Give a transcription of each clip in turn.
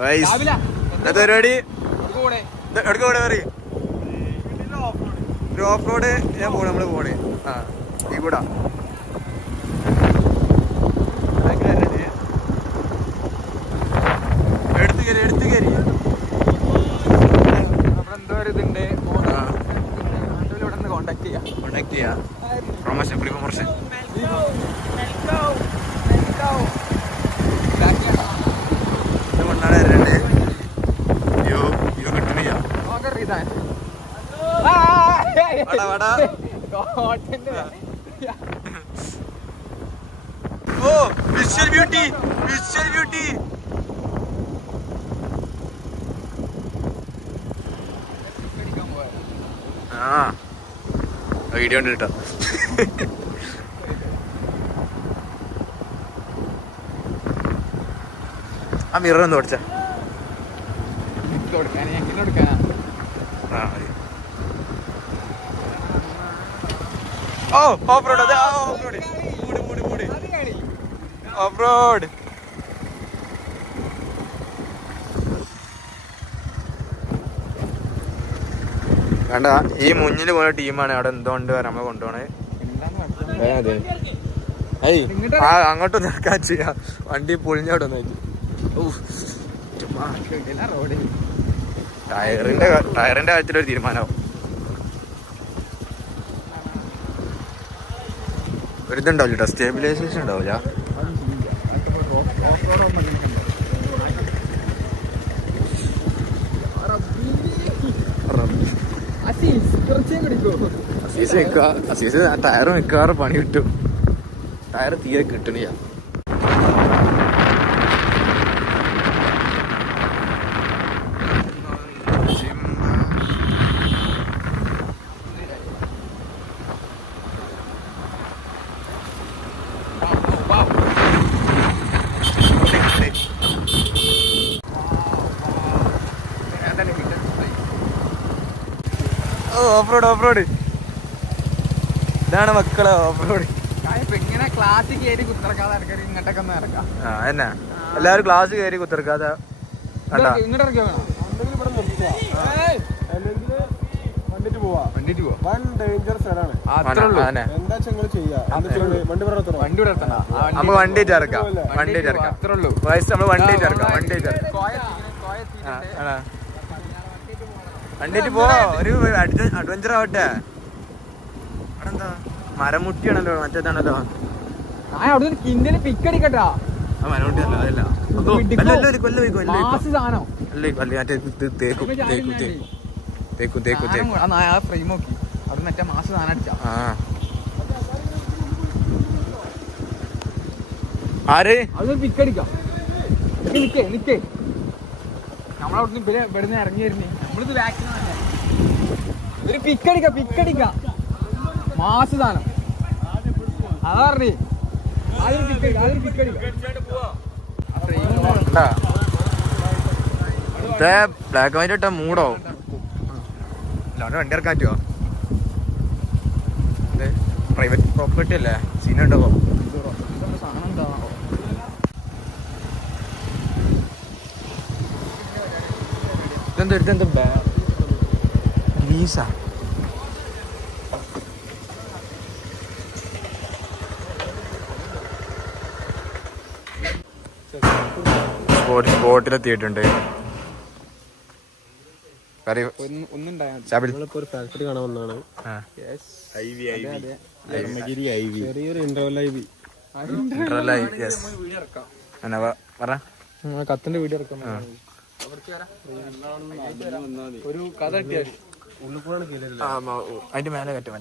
പരിപാടി എവിടേക്ക് പോണേ പറയും ഒരു ഓഫ് റോഡ് ഞാൻ പോണേ നമ്മള് പോണേ ആ ഈ കൂടാ എടുത്തു കയറി എന്തോ ഒരു ഇതുണ്ട് ഇവിടെ കോണ്ടാക്ട് ചെയ്യാം പ്രൊമോഷൻ ഫ്രീ പ്രൊമോഷൻ ഓ വിഷ്വൽ ബ്യൂട്ടി ആ വീഡിയോ ഉണ്ട് കേട്ടോ ആ മിറർ ഒന്ന് ഓടിച്ച ഓ ഓഫ് റോഡ് അതെ ഓഫ് റോഡ് വേണ്ട ഈ മുന്നിൽ പോയ ടീമാണ് അവിടെ എന്തുകൊണ്ട് നമ്മളെ കൊണ്ടുപോണേ അതെ അങ്ങോട്ടും നിൽക്കാൻ ചെയ്യാം വണ്ടി പൊളിഞ്ഞോട്ട് വന്നു ടയറിന്റെ കാര്യത്തിലൊരു തീരുമാനമാവും ഒരിതുണ്ടാവില്ല കേട്ടോ സ്റ്റേബിലൈസേഷൻ ഉണ്ടാവില്ല അസീസ് ടയർ മിക്കവാറും പണി കിട്ടും ടയർ തീരെ കിട്ടണില്ല ഓഫ് റോഡ് ഇതാണ് മക്കളെ ഓഫ് റോഡ് ഇങ്ങനെ ക്ലാസ് കയറി കുത്തിറക്കാതെ ഇങ്ങോട്ടൊക്കെ ഒന്ന് ഇറക്കാം എന്നാ എല്ലാരും ക്ലാസ് കയറി കുത്തിറക്കാതെ ഇങ്ങോട്ട് ഇറക്കിയോ നമുക്ക് വണ്ടി ചേർക്കാം അത്രേ ഉള്ളൂ നമ്മള് വണ്ടി ചേർക്കാം വണ്ടിയിട്ട് പോ ഒരു അഡ്വഞ്ചർ ആവട്ടെ അവിടെ എന്താ മരമുട്ടിയാണല്ലോ മറ്റേതാണല്ലോ അവിടെ കിൻഡില് പിക്കടിക്കട്ടാ മരമുട്ടി അല്ല അതല്ല ഫ്രെയിം നോക്കി അവിടെ മറ്റേ മാസ് സാധനം അടിച്ചാ ആര് അതൊരു പിക്കടിക്കാം നിക്കേ നമ്മളവിടുന്ന് ഇവിടുന്ന് ഇറങ്ങി വരുന്നേ നമ്മളിത് ഒരു പിക്കടിക്ക മാസ് സാധനം അതാ പറഞ്ഞേ ബ്ലാക്ക് ആൻഡ് വൈറ്റ് ഇട്ടാ മൂടാവും അല്ലാണ്ട് വണ്ടി ഇറക്കാൻ പറ്റുമോ പ്രൈവറ്റ് പ്രോപ്പർട്ടി അല്ലേ സീനുണ്ടാവോ ഇതെന്താ ഗ്രീസാ സ്പോട്ടിലെത്തിയിട്ടുണ്ട് ഫാക്ടറി കാണാൻ വന്നതാണ് കത്തിന്റെ വീഡിയോ ഇറക്കാം ഒരു കഥ കിട്ടിയാൽ അതിന്റെ മേലെ കയറ്റം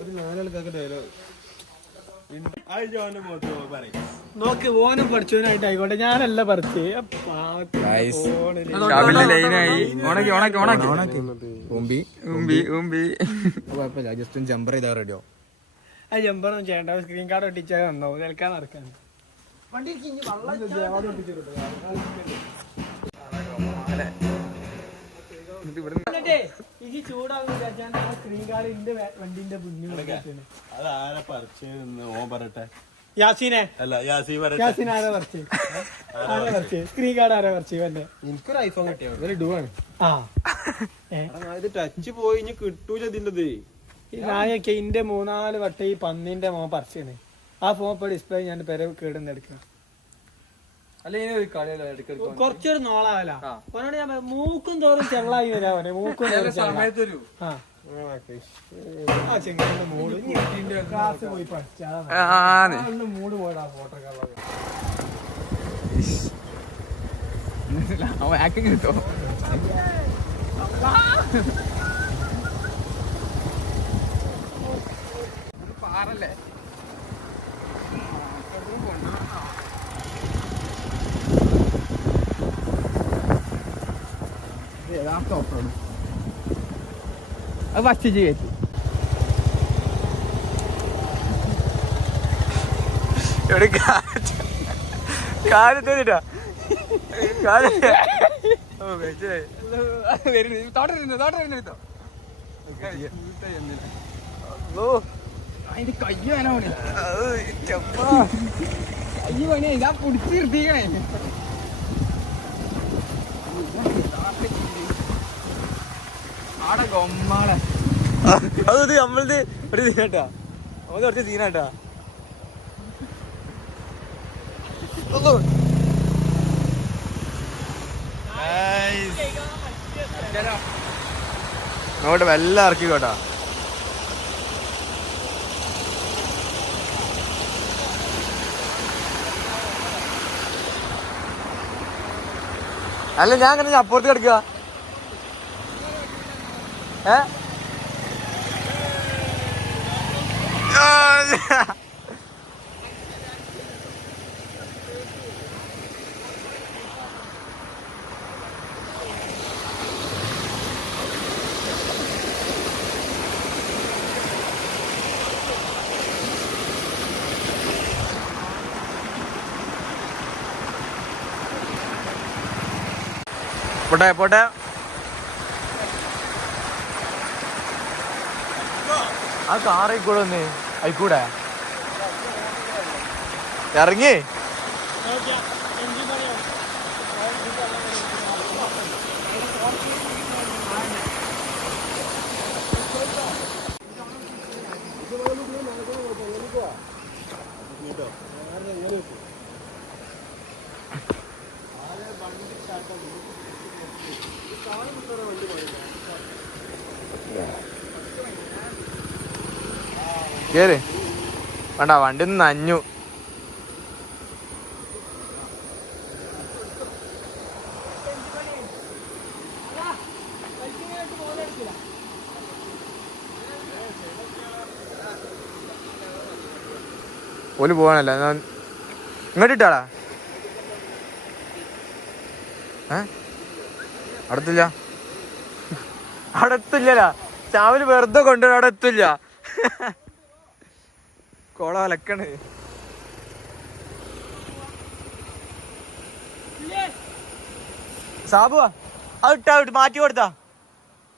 ഒരു നാലാൾക്കാർക്ക് ഡയലോഗ് നോക്ക് ഓനും പഠിച്ചവനായിട്ട് ആയിക്കോട്ടെ ഞാനല്ല പറിച്ചേ കുഴപ്പമില്ല ജസ്റ്റ് ജമ്പർ ചെയ്താൽ റെഡിയോ ആ ജമ്പറൊന്നും ചെയ്യണ്ട സ്ക്രീൻ കാർഡ് ഒട്ടിച്ചാൽ നന്നാവും നിൽക്കാൻ നടക്കാൻ ഈ ചൂടാവുന്ന സ്ക്രീൻ കാർഡ് വണ്ടിന്റെ മുന്നിൽ അതാരെ പറിച്ചു ഓൻ പറയട്ടെ യാസീനെ അല്ല യാസീൻ ആരാ പറിച്ച് സ്ക്രീൻ കാർഡ് ആരാ പറിച്ച് ഇവന്റെ എനിക്കൊരു ഐഫോൺ കിട്ടിയോ ഇവര് ഡു ആണ് ആ ഇത് ടച്ച് പോയി ഇനി കിട്ടൂല ഇതിന്റെ ഞാനൊക്കെ ഇന്റെ 3-4 വട്ടം ഈ പന്നിന്റെ മോൻ പറിച്ചാണ് ആ ഫോൺ ഇപ്പൊ ഡിസ്പ്ലേ ഞാൻ പെര കേടുന്ന് എടുക്കണം കുറച്ചൊരു നോളാവല അവനോട് ഞാൻ മൂക്കും തോറും ചെള്ളായി വരാ അവനെ മൂക്കും സമയത്തൊരു ചെങ്ങനെ മൂട് ക്ലാസ് പോയി പഠിച്ചാ മൂട് പോടാ ഫോട്ടോ അവൻ ആക്ടിങ് കിട്ടോ പാറല്ലേ അത് ഫസ്റ്റ് കയറ്റി എവിടെ കാര്യത്തിട്ടാ തോട്ടരുന്നോ അതിന്റെ കയ്യ വേന കയ്യ പണിയാ ഇതാ പിടിച്ച് നിർത്തിക്കണേ ആടെ ഗൊമ്മാടെ അത് നമ്മളത് ഒരു സീനാട്ടാ നമ്മളത് കുറച്ച് സീനാട്ടാ അങ്ങോട്ട് വല്ല ഇറക്കിക്കോട്ടാ അല്ല ഞാൻ അങ്ങനെ അപ്പുറത്ത് കിടക്കുക പോട്ടെ പോട്ടെ ആ കാർ ആയിക്കൂടെ ഒന്ന് ആയിക്കൂടെ ഇറങ്ങി കേറ് വേണ്ട വണ്ടി ഒന്ന് നനഞ്ഞു ഓല് പോവാനല്ല ഇങ്ങോട്ട് ഇട്ടാടാ അടുത്തില്ല അവിടെ എത്തില്ലല്ല ചാവല് വെറുതെ കൊണ്ടുവരും അവിടെ എത്തില്ല കോള അലക്കണ് സാബുവാ അത് ഇട്ടാ മാറ്റി കൊടുത്താ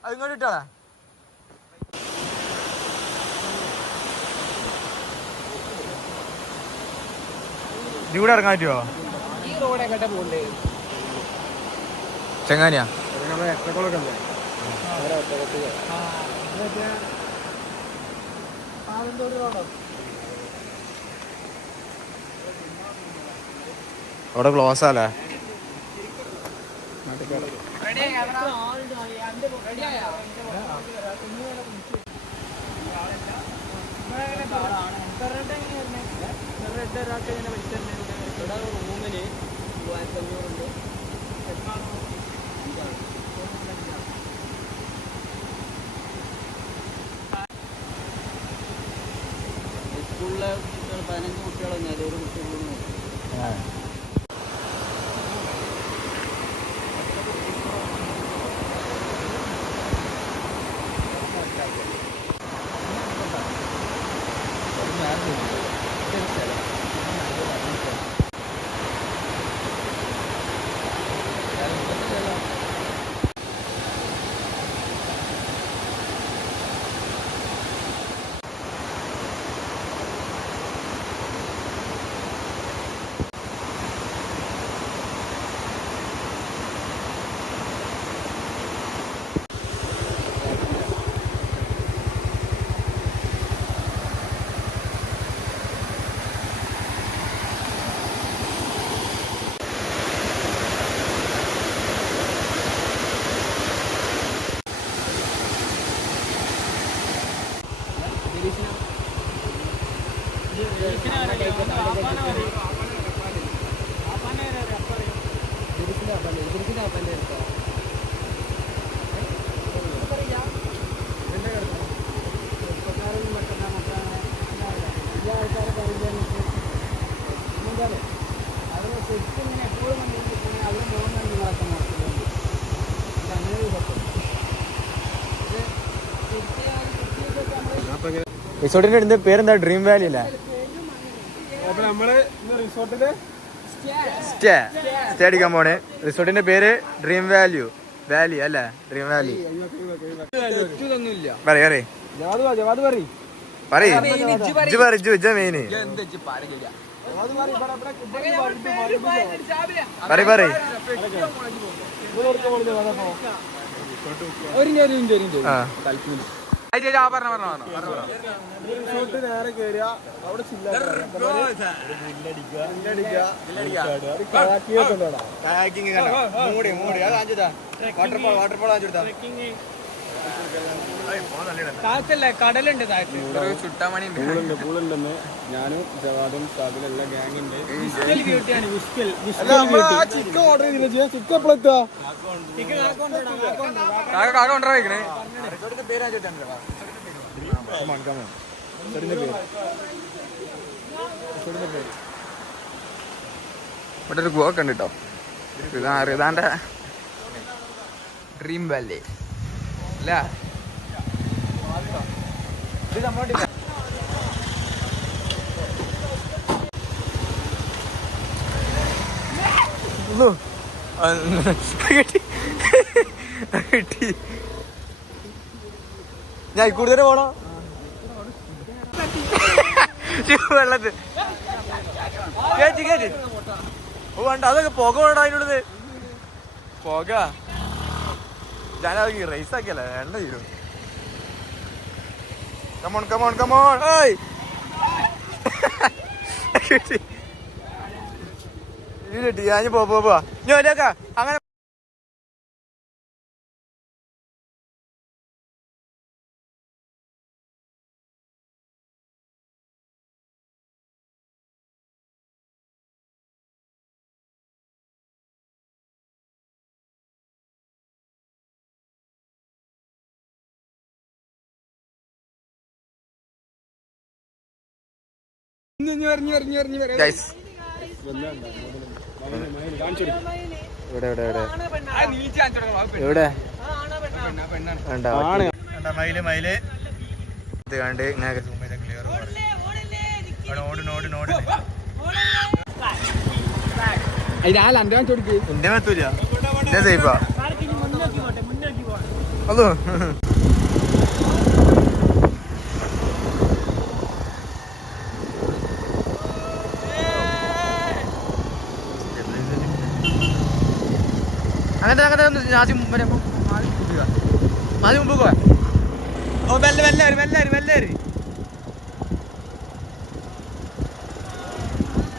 അത് ഇങ്ങോട്ട് ഇട്ടാടാ ഇവിടെ ഇറങ്ങാൻ പറ്റുമോ ഈ റോഡ് എങ്ങോട്ടാ പോകണ്ടേ ചെങ്ങാനിയാ അവിടെ ക്ലോസ് അല്ലേ റൂമിന് 2500 സ്കൂളിലെ 15 കുട്ടികളെ ഒരു കുട്ടി റിസോർട്ടിന്റെ അടുത്ത് പേരെന്താ? ഡ്രീം വാലി അല്ലേ? അപ്പൊ നമ്മള് റിസോർട്ടില് സ്റ്റേ അടിക്കാൻ പോണേ. റിസോർട്ടിന്റെ പേര് ഡ്രീം വാലി അല്ലേ? ഡ്രീം വാലി റിസോർട്ട് നേരെ കേറിയ അവിടെ കടലുണ്ട് പൂളുണ്ടെന്ന് ഞാനും ജവാദും സാബിലെല്ലാം ഗ്യാങ്ങിന്റെ ചിക്കൻ ഓർഡർ ചെയ്തില്ല. ചിക്കൻ എപ്പോഴെത്താ? ഇവിടെ ഒരു ഗുഹ ഒക്കെ ഉണ്ട് കേട്ടോ. ഇതാന്റെ ഡ്രീം വാലി അല്ല? കിട്ടി. ഞാൻ കൂടുതൽ പോണോ വെള്ളത്ത് കേറ്റി? ഓ വേണ്ട, അതൊക്കെ പുക വേണ്ട അതിനുള്ളത്. പുക ഞാനത് റേസ് ആക്കിയല്ലേ, എണ്ണ തീരും. Come on come on come on. കിട്ടി. ഞാൻ പോവാ ഞാൻ അങ്ങനെ. ഗൈസ് ഇവിടെ മയില് ഇത് കണ്ട് ഇങ്ങനെ ക്ലിയർ എന്റെ മെത്തൂല എന്റെ സേഫാ. അതോ അങ്ങനത്തെ ആദ്യം മുമ്പ് പോവാ. ഓ മെല്ലെ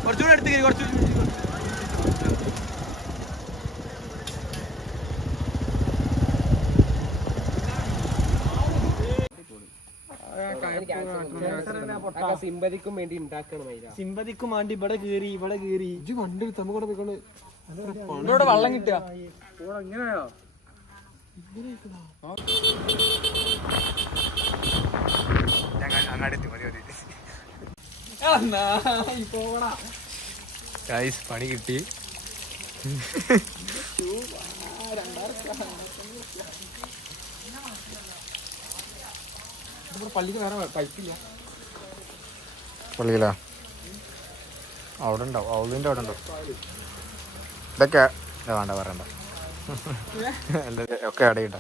കുറച്ചുകൂടെ എടുത്ത് കുറച്ച്. സിമ്പതിക്കും വേണ്ടി ഉണ്ടാക്കണം. സിമ്പതിക്കും വേണ്ടി ഇവിടെ കേറി വണ്ടി തമ്മിൽ പോയിക്കൊണ്ട് ഇവിടെ വെള്ളം കിട്ടുക. എങ്ങനെയാ അങ്ങാടി പണി കിട്ടി. പള്ളിക്ക് വേറെ പൈപ്പില്ല. പള്ളിയിലാ? അവിടെ ഉണ്ടാവും, ഔലിന്റെ അവിടെ ഉണ്ടാവും. ഇതൊക്കെ വേണ്ട പറയണ്ട ഒക്കെ അടയിണ്ട.